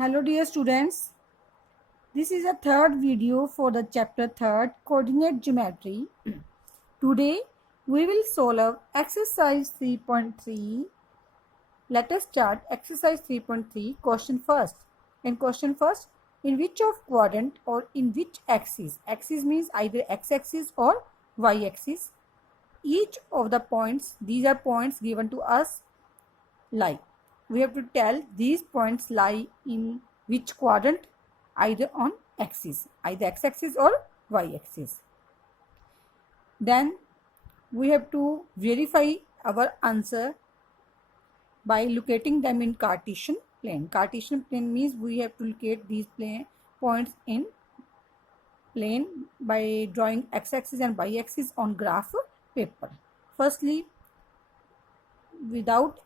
Hello dear students, this is a third video for the chapter 3rd coordinate geometry. Today we will solve exercise 3.3. Let us start exercise 3.3 question first. In question first, in which of quadrant or in which axis, axis means either x-axis or y-axis, each of the points, these are points given to us, lie. We have to tell these points lie in which quadrant, either on axis, either x-axis or y-axis. Then we have to verify our answer by locating them in Cartesian plane. Cartesian plane means we have to locate these points in plane by drawing x-axis and y-axis on graph paper. Firstly, without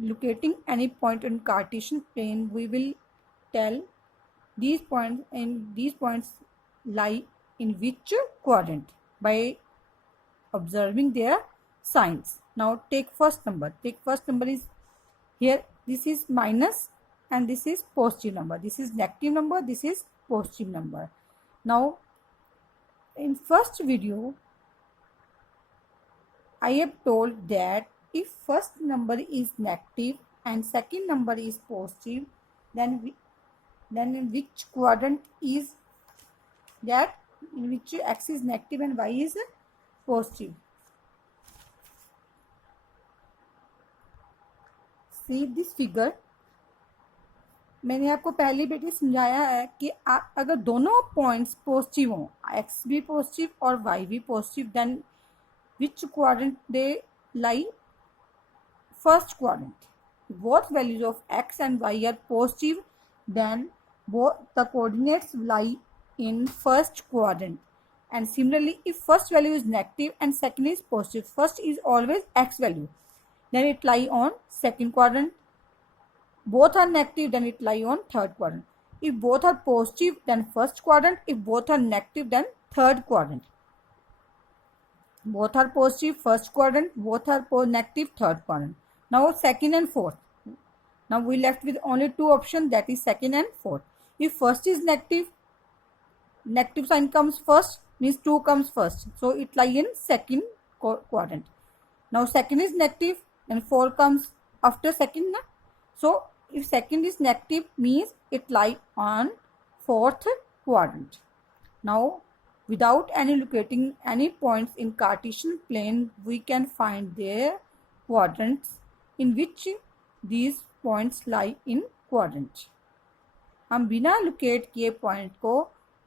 locating any point in Cartesian plane, we will tell these points and these points lie in which quadrant by observing their signs. Now take first number. Take first number is here. This is minus and this is positive number. This is negative number. This is positive number. Now in first video I have told that if first number is negative and second number is positive, then in which quadrant is that, in which x is negative and y is positive. See this figure. मैंने आपको पहले बेटे समझाया है कि अगर दोनों points positive हों, x भी पॉजिटिव और y भी positive, then which quadrant they lie? First quadrant. Both values of x and y are positive, then both the coordinates lie in first quadrant. And similarly, if first value is negative and second is positive, first is always x value, then it lie on second quadrant. Both are negative, then it lie on third quadrant. If both are positive, then first quadrant. If both are negative, then third quadrant. Both are positive, first quadrant. Both are negative, third quadrant. Now second and fourth. Now we left with only two options, that is second and fourth. If first is negative, negative sign comes first, means 2 comes first. So it lie in second quadrant. Now second is negative and 4 comes after second. So if second is negative, means it lie on fourth quadrant. Now without locating any points in Cartesian plane, we can find their quadrants in which these points lie in quadrant. हम बिना locate किए point को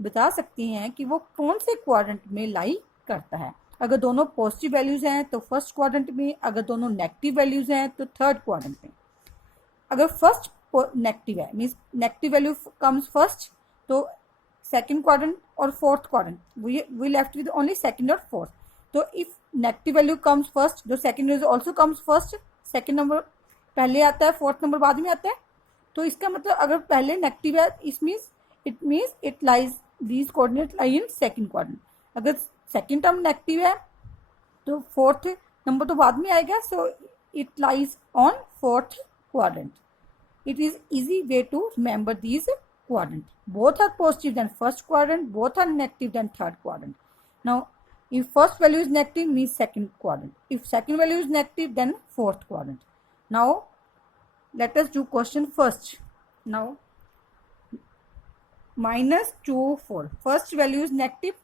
बता सकते हैं कि वो कौन से क्वाड्रेंट में लाई करता है. अगर दोनों पॉजिटिव वैल्यूज हैं तो फर्स्ट क्वाड्रेंट में, अगर दोनों नेगेटिव वैल्यूज हैं तो थर्ड क्वाड्रेंट में. अगर फर्स्ट नेगेटिव है, means negative value comes first, तो सेकंड क्वाड्रेंट और fourth quadrant we left with only second और फोर्थ. तो if negative value comes first, जो second value also comes first, second number पहले आता है, फोर्थ नंबर बाद में आता है. तो इसका मतलब अगर पहले नेगेटिव है, it means it lies these coordinate lie in second quadrant. अगर सेकंड टर्म नेगेटिव है तो फोर्थ नंबर तो बाद में आएगा, so it lies on fourth quadrant. It is easy way to remember these quadrant. Both are positive, then first quadrant. Both are negative, then third quadrant. Now, if first value is negative, means second quadrant. If second value is negative, then fourth quadrant. Now, let us do question first. Now, minus 2, 4. First value is negative,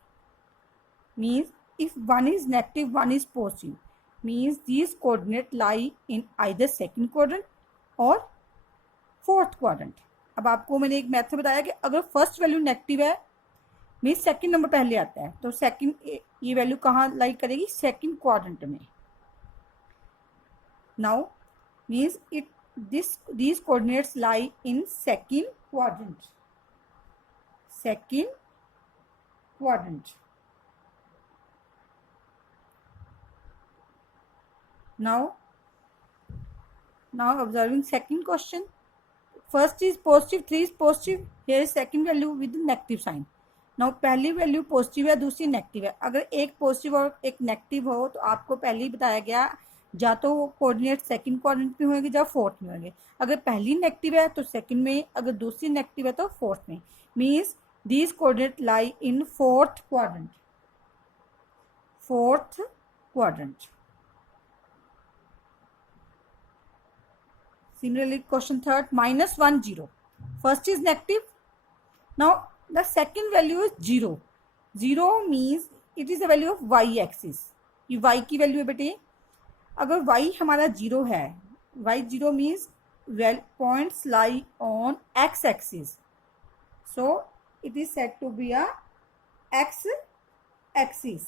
means if one is negative, one is positive, means these coordinates lie in either second quadrant और fourth quadrant. अब आपको मैंने एक method बताया कि अगर first value negative है, means second number पहले आता है, तो सेकंड ये वैल्यू कहाँ लाई करेगी? सेकंड क्वाड्रेंट में. Now means it these coordinates lie in second quadrant. Second quadrant. Now observing second question. First is positive, 3 is positive. Here is second value with negative sign. Now पहली value positive है, दूसरी negative है. अगर एक positive और एक negative हो तो आपको पहले ही बताया गया या तो वो कोऑर्डिनेट सेकंड क्वाड्रेंट में होंगे या फोर्थ में होंगे। अगर पहली नेगेटिव है तो सेकंड में, अगर दूसरी नेगेटिव है तो फोर्थ में। Means these coordinate lie in fourth quadrant. Fourth quadrant. Similarly, question third, -1, 0. First is negative. Now the second value is 0. 0 means it is the value of y axis. ये y की value है बेटे। अगर y हमारा 0 है, y 0 means points lie on x axis. So it is said to be a x axis.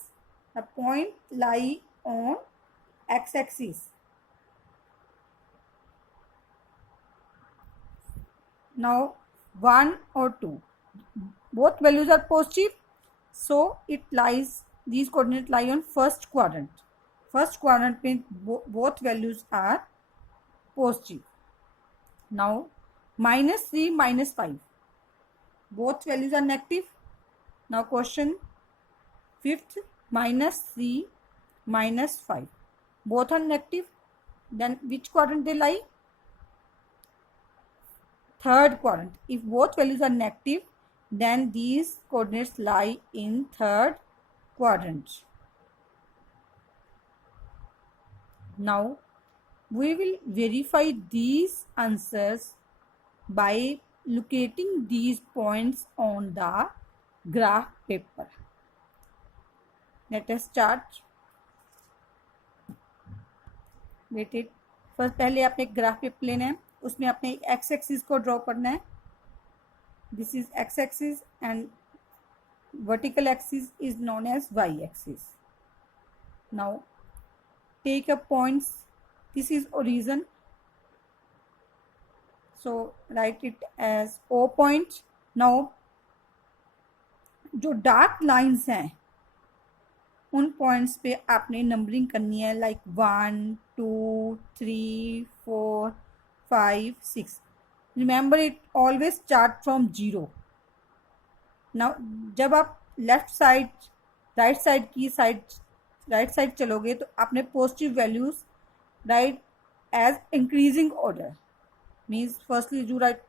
The point lie on x axis. Now 1 or 2, both values are positive, so it lies, these coordinates lie on first quadrant. First quadrant means both values are positive. Now -3, -5, both values are negative. Now question fifth, -3, -5, both are negative. Then which quadrant they lie? Third quadrant. If both values are negative, then these coordinates lie in third quadrant. Now we will verify these answers by locating these points on the graph paper. Let us start. Wait it. First पहले आपने एक graph paper लेना है, उसमें आपने एक x axis को draw करना है. This is x axis and vertical axis is known as y axis. Now take up points. This is origin, so write it as O point. Now जो dark lines हैं उन points पे आपने numbering करनी है, like 1 2 3 4 5 6. Remember it always start from 0. Now जब आप left side right side चलोगे तो आपने positive values write as increasing order. Means firstly you write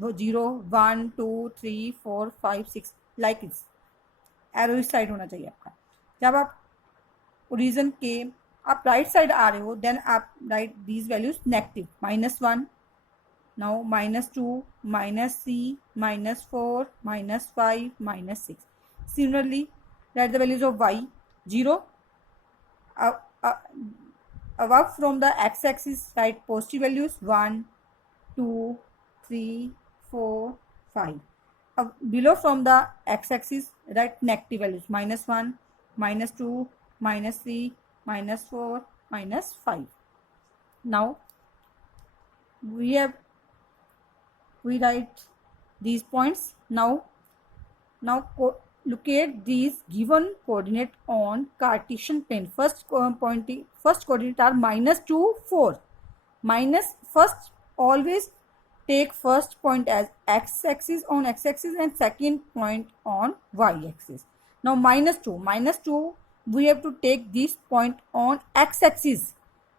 0 1 2 3 4 5 6 like it's. Arrow इस साइड होना चाहिए आपका. जब आप ओरिजिन के आप राइट साइड आ रहे हो, देन आप right these values negative. -1, now -2, -3, -4, -5, -6. Similarly, write the values of y. 0. Above from the x-axis, write positive values 1, 2, 3, 4, 5. Below from the x-axis, write negative values -1, -2, -3, -4, -5. Now we write these points. Now locate these given coordinate on Cartesian plane. First coordinate are -2, 4. First always take first point as x-axis on x-axis and second point on y-axis. Now -2 we have to take this point on x-axis.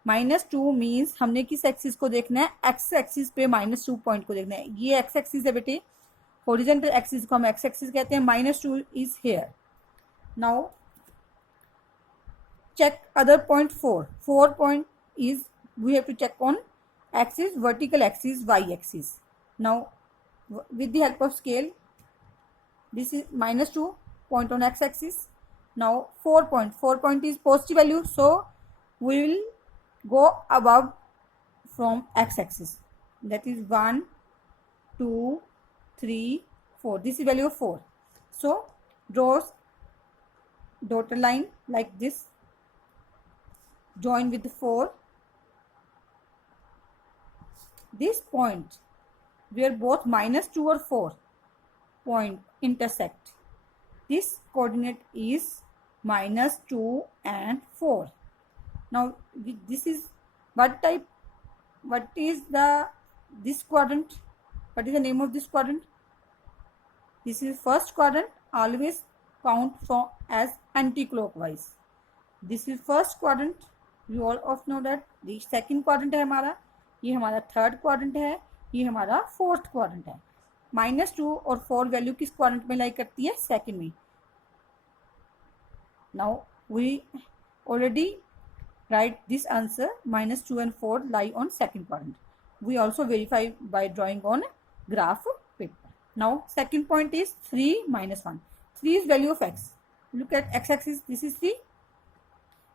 -2 means हमने किस axis को देखना है? X axis पे -2 point को देखना है. ये एक्स एक्सिस है बेटे, हॉरिजॉन्टल एक्सिस को हम एक्स एक्सिस कहते हैं. -2 is here. Now check other point 4. 4 point is we have to check on axis, vertical axis, y axis. Now with the help of scale, this is -2 point on x axis. Now 4 point is positive value, so we will go above from x axis. That is 1 2 3 4. This is value of 4. So draw dotted line like this, join with the 4. This point where both -2 or 4 point intersect, this coordinate is -2 and 4. Now this is what is this quadrant? What is the name of this quadrant? This is first quadrant. Always count from as anti-clockwise. This is first quadrant. You all of know that the second quadrant है हमारा, ये हमारा third quadrant है, ये हमारा fourth quadrant है। -2 और 4 value किस क्वाड्रेंट में लाई करती है? सेकेंड में। Now we already write this answer, -2 and 4 lie on second quadrant. We also verify by drawing on graph paper. Now second point is 3 minus 1. 3 is value of x. Look at x-axis, this is 3.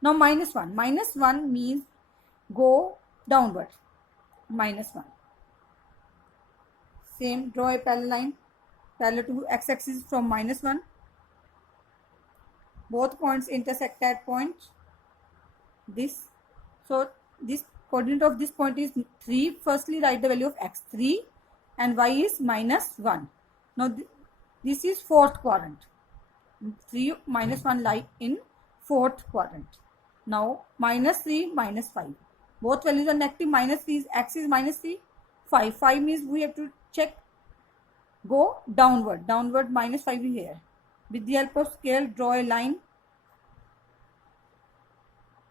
Now -1. -1 means go downward. -1. Same, draw a parallel line parallel to x-axis from -1. Both points intersect at point this. So this coordinate of this point is 3. Firstly write the value of x, 3, and y is -1. Now this is fourth quadrant. 3 minus 1 lie in fourth quadrant. Now -3 -5, both values are negative. -3 is x is -3, 5 means we have to check go downward. -5 is here. With the help of scale, draw a line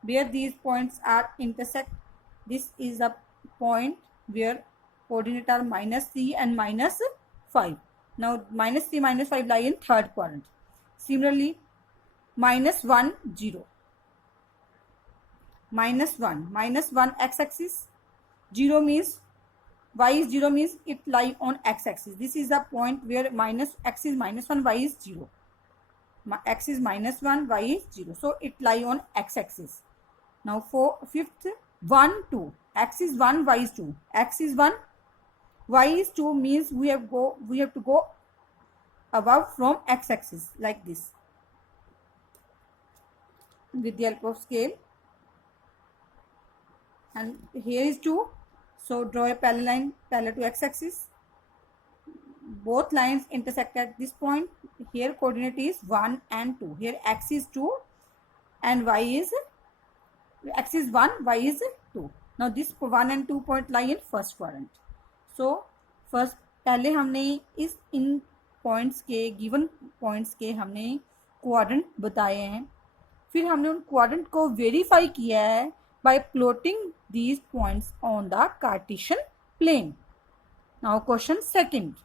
where these points are intersect. This is the point where coordinate are -3 and -5. Now -3 -5 lie in third quadrant. Similarly, -1 0, -1 x-axis, 0 means y is 0 means it lie on x-axis. This is the point where x is -1, y is 0. X is -1, y is 0, so it lie on x-axis. Now for fifth, 1 2, x is 1, y is 2, x is 1, y is 2 means we have to go above from x-axis like this with the help of scale. And here is 2, so draw a parallel line parallel to x-axis. Both lines intersect at this point. Here coordinate is 1 and 2. Here x is 2 and x is 1, y is 2. Now this 1 and 2 point lie in first quadrant. So first पहले हमने इस इन points के given points के हमने quadrant बताए हैं, फिर हमने उन क्वाड्रेंट को वेरीफाई किया है by plotting these points on the Cartesian plane. Now question second.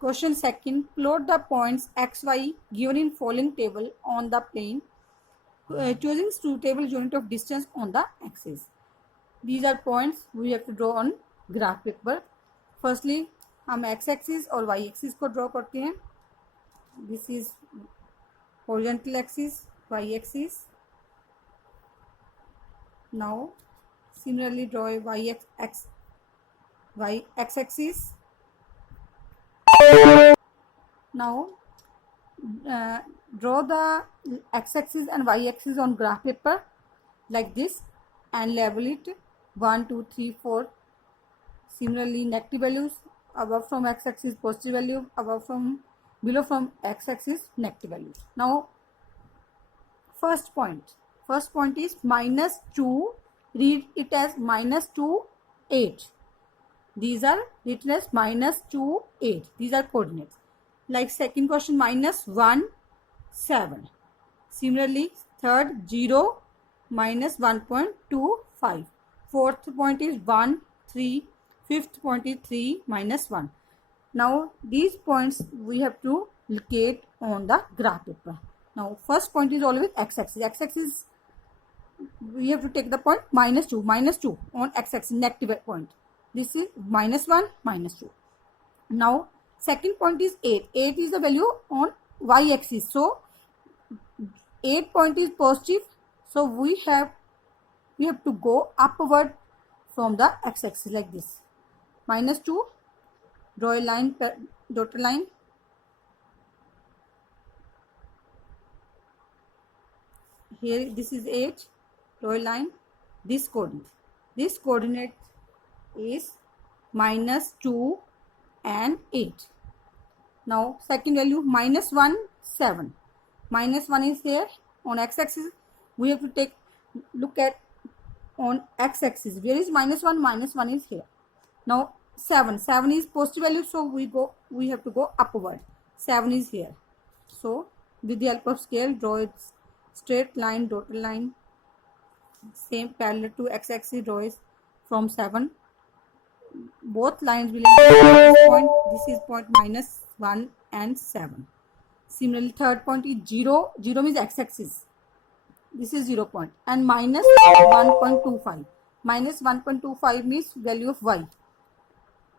Plot the points x, y given in following table on the plane, choosing suitable unit of distance on the axis. These are points we have to draw on graph paper. Firstly हम x axis और y axis को draw करते हैं. This is horizontal axis, y axis. Now similarly draw a x axis. Now draw the x axis and y axis on graph paper like this and label it 1 2 3 4. Similarly negative values above from x axis, positive value below from x axis, negative values. Now first point is -2. Read it as -2 8. These are written as -2 8. These are coordinates. Like second question, -1 7. Similarly third 0 -1.25. Fourth point is 1 3. Fifth point is 3 -1. Now these points we have to locate on the graph paper. Now first point is always x-axis. X-axis we have to take the point -2 on x-axis, negative point. This is -1 -2. Now second point is 8. 8 is the value on y-axis. So 8 point is positive. So we have to go upward from the x-axis like this. -2. Draw a line, dotted line. Here this is 8. Draw a line. This coordinate is -2 and 8. Now second value -1 7. -1 is here on x-axis. We have to look at on x-axis. Where is -1? -1 is here. Now 7 is positive value, so we have to go upward. 7 is here. So with the help of scale, draw a straight line, dotted line. Same parallel to x-axis draw is from 7. Both lines will intersect this point. This is point -1 and 7. Similarly, third point is 0. 0 means x-axis. This is 0 point and -1.25. -1.25 means value of y,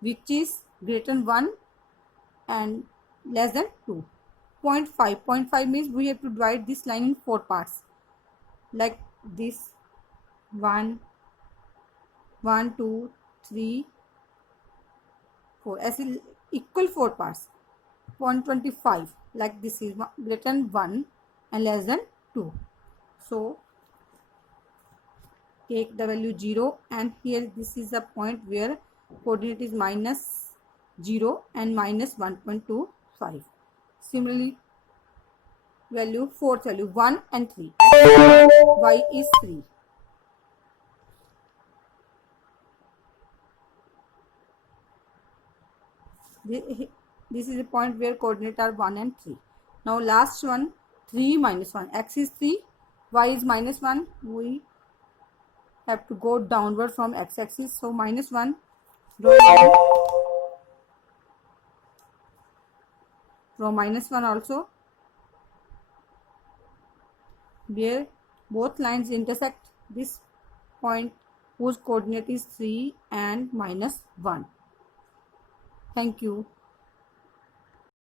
which is greater than 1 and less than 2. 0.5. 0.5 means we have to divide this line in 4 parts. Like this 1, 1, 2, 3, 4. As equal 4 parts. 0.25. Like this is greater than 1 and less than 2. So take the value 0 and here this is the point where coordinate is -0 and -1.25. Similarly, value fourth value 1 and 3. Y is 3. This is a point where coordinate are 1 and 3. Now last one, 3 minus 1. X is 3, y is -1. We have to go downward from x-axis. So -1. From -1 also, where both lines intersect this point whose coordinate is 3 and -1. Thank you.